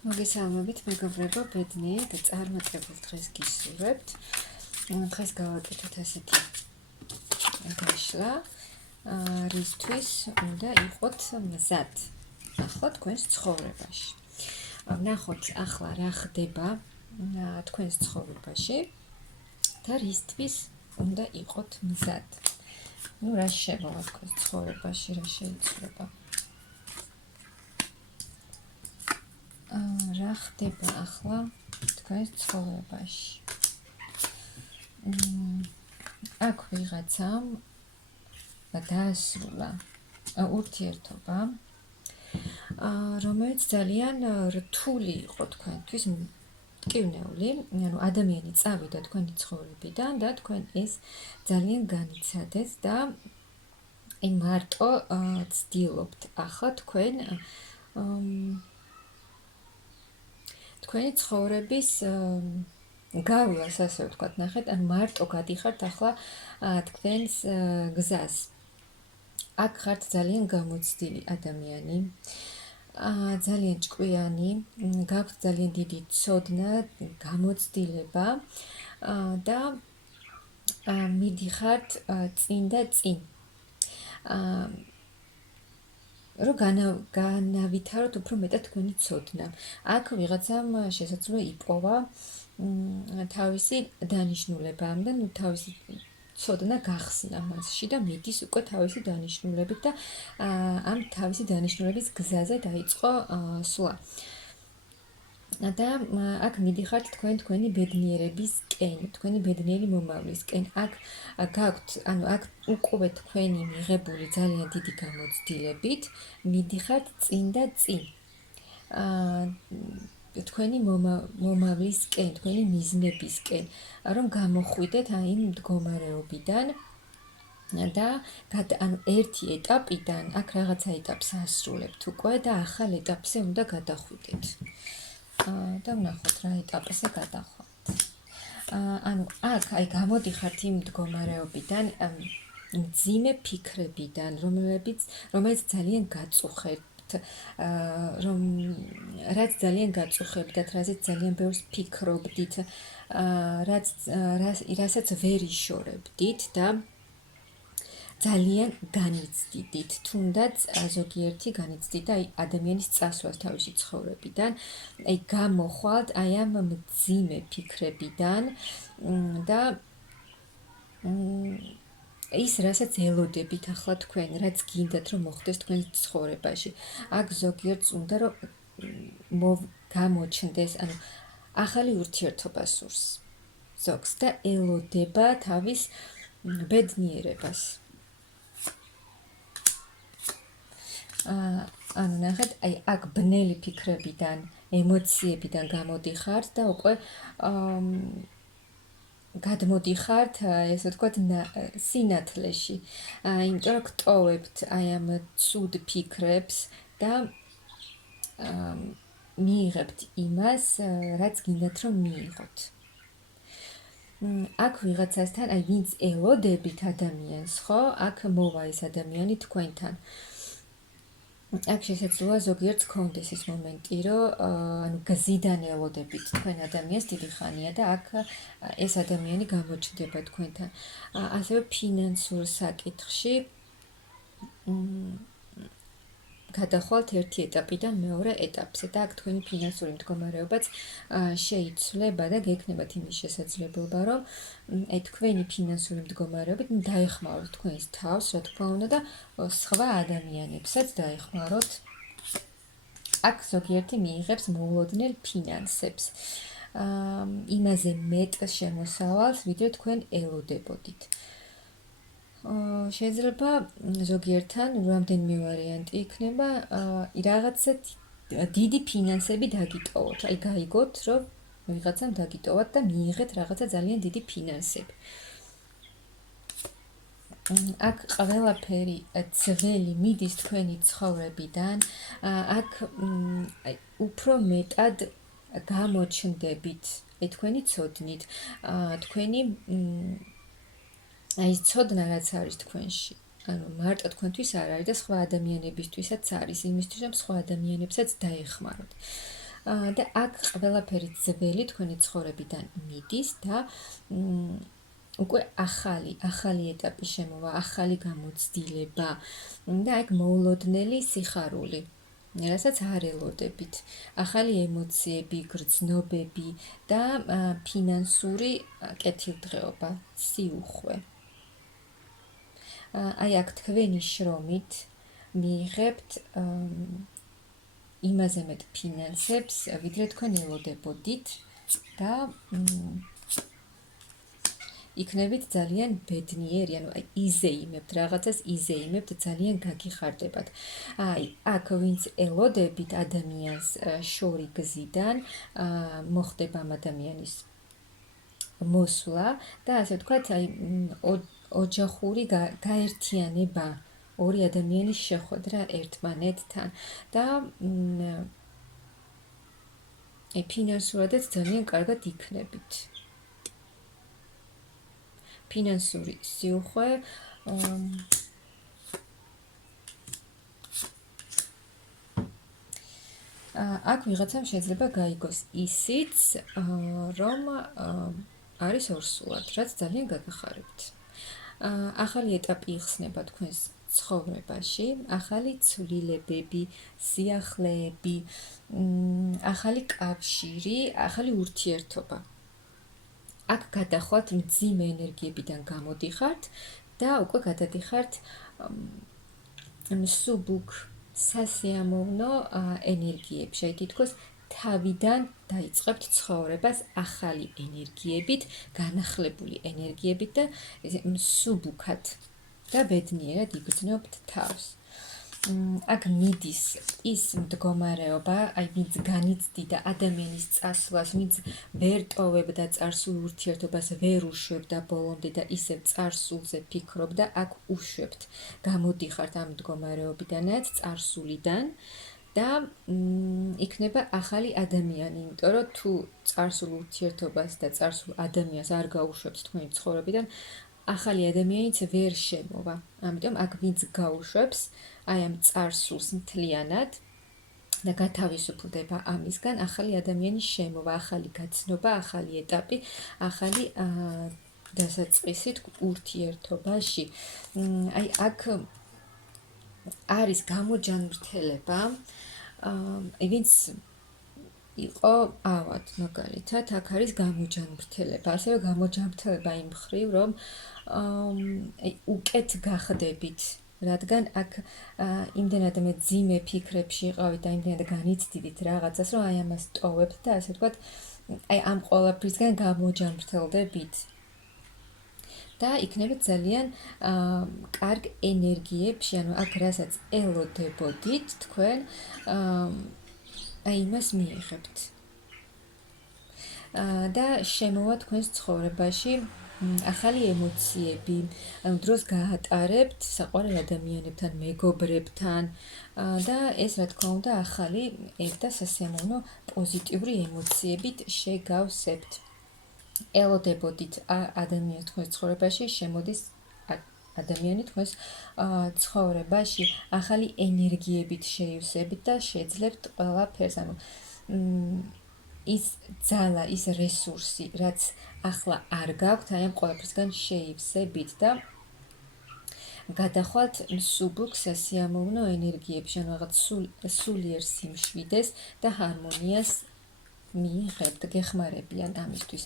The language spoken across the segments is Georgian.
მოგესალმებით, მეგობრებო, ბედნიერთ და წარმატებულ დღეს გისურვებთ. დღეს გავაკეთოთ ასეთი დაშლა, რისთვის უნდა იყოთ მზად ახლა თქვენს ცხოვრებაში. ვნახოთ ახლა რა ხდება თქვენს ცხოვრებაში და რისთვის უნდა იყოთ მზად. რა შევა თქვენს ცხოვრებაში, რა შეიძლება? რა ხდება ახლა თქვენს ცხოვრებაში? აქ ვიღაცამ დაასრულა ურთიერთობა, რომელიც ძალიან რთული იყო თქვენთვის, მტკივნეული, ანუ ადამიანი წავიდა თქვენი ცხოვრებიდან და თქვენ ეს ძალიან განიცადეს და მარტო ცდილობთ ახლა თქვენი ცხოვრების გავლას, ასე ვთქვათ, ნახეთ, ან მარტო გადიხართ ახლა თქვენს გზას. აქ ხართ ძალიან გამოცდილი ადამიანი, ძალიან ჭკვიანი, გაქვთ ძალიან დიდი ცოდნა, გამოცდილება და მიდიხართ წინ და წინ. რომ განავითაროთ უფრო მეტად თქვენი ცოდნა. აქ ვიღაცამ შესაძლოა იპოვა თავისი დანიშნულებამდე, თავისი ცოდნა გახსნა მასში და მიდის უკვე თავისი დანიშნულებით და ამ თავისი დანიშნულების გზაზე დაიწყო სვლა. და აქ მიდიხართ თქვენი ბედნიერებისკენ, თქვენი ბედნიერი მომავლისკენ. აქ გაქვთ, ანუ აქ უკვე თქვენი მიღებული ძალიან დიდი გამოცდილებით მიდიხართ წინ და წინ. თქვენი მომავლისკენ, თქვენი მიზნებისკენ, რომ გამოხვიდეთ იმ მდგომარეობიდან და ანუ ერთი ეტაპიდან აქ რაღაცა ეტაპს ასრულებთ უკვე და ახალ ეტაპზე უნდა გადახვიდეთ. და ვნახოთ რა ეტაპზე გადახვდით. ანუ აქ გამოდიხართ იმ მდგომარეობიდან, მძიმე ფიქრებიდან, რომელიც ძალიან გაწუხებთ, რაც ძალიან გაწუხებდათ, რაზეც ძალიან ბევრს ფიქრობდით, რასაც ვერ იშორებდით და ძალიან განიცდიდით, თუნდაც ზოგიერთი განიცდიდა ადამიანის წასვლას თავისი ცხოვრებიდან, გამოხვალთ ამ მძიმე ფიქრებიდან და ის, რასაც ელოდებით ახლა თქვენ, რაც გინდათ რომ მოხდეს თქვენ ცხოვრებაში. აქ ზოგიერთს უნდა რომ გამოჩნდეს, ანუ ახალი ურთიერთობა სურს ზოგს და ელოდება თავის ბედნიერებას. ანუ ნახეთ, აქ ბნელი ფიქრებიდან, ემოციებიდან გამოდიხართ და უკვე გადმოდიხართ, ესე ვთქვათ, სინათლეში. იმიტომ რომ გტოვებთ ამ ცუდ ფიქრებს და მიიღებთ იმას, რაც გინდათ რომ მიიღოთ. აქ ვიღაცასთან, ვინც ელოდებით ადამიანს, ხო, აქ მოვა ეს ადამიანი თქვენთან. აქ შესაძლოა ზოგიერთს გქონდეს ის მომენტი, რომ გზიდან ელოდებით თქვენ ადამიანს დიდი ხანია და აქ ეს ადამიანი გამოჩნდება თქვენთან. ასევე ფინანსურ საკითხში გადახვალთ ერთი ეტაპიდან მეორე ეტაპზე და აქ თქვენი ფინანსური მდგომარეობაც შეიცვლება და გექნებათ იმის შესაძლებლობა, რომ თქვენი ფინანსური მდგომარეობით დაეხმაროთ თქვენს თავს, რა თქმა უნდა და სხვა ადამიანებსაც დაეხმაროთ. აქ ზოგიერთი მიიღებს მოულოდნელ ფინანსებს, იმაზე მეტ შემოსავალს, ვიდრე თქვენ ელოდებოდით. შეიძლება ზოგიერთთან რამდენიმე ვარიანტი იქნება, რაღაცა დიდი ფინანსები დაგიტოვოთ. გაიგოთ, რომ ვიღაცამ დაგიტოვოთ და მიიღეთ რაღაცა ძალიან დიდი ფინანსები. აქ ყველაფერი ძველი მიდის თქვენი ცხოვრებიდან, აქ უფრო მეტად გამოჩნდებით თქვენი ცოდნით, თქვენი ის ცოდნა რაც არის თქვენში, ანუ მარტო თქვენთვის არ არის და სხვა ადამიანებისთვისაც არის, იმისთვის რომ სხვა ადამიანებსაც დაეხმაროთ. და აქ ყველაფერი ძველი თქვენი ცხოვრებიდან მიდის და უკვე ახალი ეტაპი შემოვა, ახალი გამოცდილება და აქ მოულოდნელი სიხარული, რასაც არ ელოდებით. ახალი ემოციები, გრძნობები და ფინანსური კეთილდღეობა, სიუხვე. აი აქ თქვენი შრომით მიიღებთ იმაზე მეტ ფინანსებს, ვიდრე თქვენ ელოდებოდით და იქნებით ძალიან ბედნიერი, ანუ იზეიმებთ რაღაცას, იზეიმებთ, ძალიან გაგიხარდებათ. აი, აქ ვინც ელოდებით ადამიანს შორი გზიდან, მოხდება ამ ადამიანის მოსვლა და ასე ვთქვათ, აი ოჯახური გაერთიანება, ორი ადამიანის შეხვედრა ერთმანეთთან და ფინანსურადაც ძალიან კარგად იქნებით. ფინანსური სიუხვე აქ ვიღაცამ შეიძლება გაიგოს ისიც, რომ არის ორსულად, რაც ძალიან გაგახარებთ. ახალი ეტაპი იხსნება თქვენს ცხოვრებაში, ახალი ცვლილებები, სიახლეები, ახალი კავშირი, ახალი ურთიერთობა. აქ გადახვალთ მძიმე ენერგიებიდან გამოდიხართ და უკვე გადადიხართ მსუბუქ სასიამოვნო ენერგიებში. აი თითქოს თავიდან დაიწყებთ ცხოვრებას ახალი ენერგიებით, განახლებული ენერგიებით და მსუბუქად და ბედნიერად იგრძნობთ თავს. აქ მიდის ის მდგომარეობა, აი ვინც განიცდიდა ადამიანის წასვლას, ვინც ვერ ტოვებდა წარსულ ურთიერთობას, ვერ უშვებდა ბოლომდე და ისევ წარსულზე ფიქრობდა, აქ უშვებთ, გამოდიხართ ამ მდგომარეობიდანაც, წარსულიდან და იქნება ახალი ადამიანი, იმიტომ რომ თუ წარსულ ურთიერთობას და წარსულ ადამიანს არ გაუშვებთ თქვენი ცხოვრებიდან, ახალი ადამიანიც ვერ შემოვა. ამიტომ აქ ვინც გაუშვებს აი ამ წარსულს მთლიანად და გათავისუფლდება ამისგან, ახალი ადამიანის შემოვა, ახალი გაცნობა, ახალი ეტაპი, ახალი დასაწყისი ურთიერთობაში. აი აქ არის გამოჯანმრთელება, ვინც იყო ავად, მაგალითად, აქ არის გამოჯანმრთელება, ასევე გამოჯანმრთელება იმ მხრივ, რომ უკეთ გახდებით, რადგან აქ იმდენად მძიმე ფიქრებში იყავით და იმდენად განიცდიდით რაღაცას, რომ აი ამას ტოვებთ და ასე ვთქვათ, აი ამ ყველაფრისგან გამოჯანმრთელდებით. და იქნებით ძალიან კარგ ენერგიებში, ანუ აქ რასაც ელოდებოდით თქვენ, აი იმას მიიღებთ. და შემოვა თქვენს ცხოვრებაში ახალი ემოციები, ანუ დროს გაატარებთ საყვარელ ადამიანებთან, მეგობრებთან და ეს რა თქმა უნდა ახალი და სასიამოვნო პოზიტიური ემოციებით შეგავსებთ. ელოდებოდით ადამიანს თქვენს ცხოვრებაში, შემოდის ადამიანი თქვენს ცხოვრებაში, ახალი ენერგიებით შეივსებით და შეძლებთ ყველაფერს, ანუ ის ძალა, ის რესურსი, რაც ახლა არ გაქვთ, აი ამ ყველაფერსგან შეივსებით და გადახვალთ მსუბუქ სასიამოვნო ენერგიებში, ანუ რაღაც სულიერ სიმშვიდეს და ჰარმონიას მიიღებთ, გეხმარებიან ამისთვის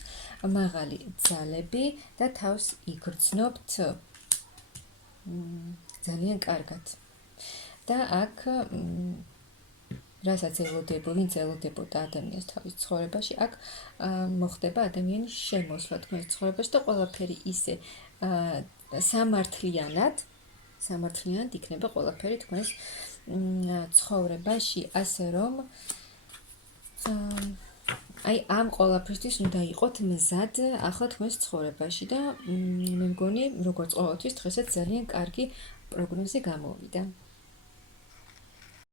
მაღალი ძალები და თავს იგრძნობთ ძალიან კარგად. და აქ რასაც ვინც ელოდებოდა ადამიანს თავის ცხოვრებაში, აქ მოხდება ადამიანის შემოსვლა თქვენს ცხოვრებაში და ყველაფერი ისე სამართლიანად იქნება ყველაფერი თქვენს ცხოვრებაში, ასე რომ აი ამ ყველაფრისთვის უნდა იყოთ მზად ახლა თქვენს ცხოვრებაში და მე მგონი, როგორც ყოველთვის, დღესაც ძალიან კარგი პროგნოზი გამოვიდა.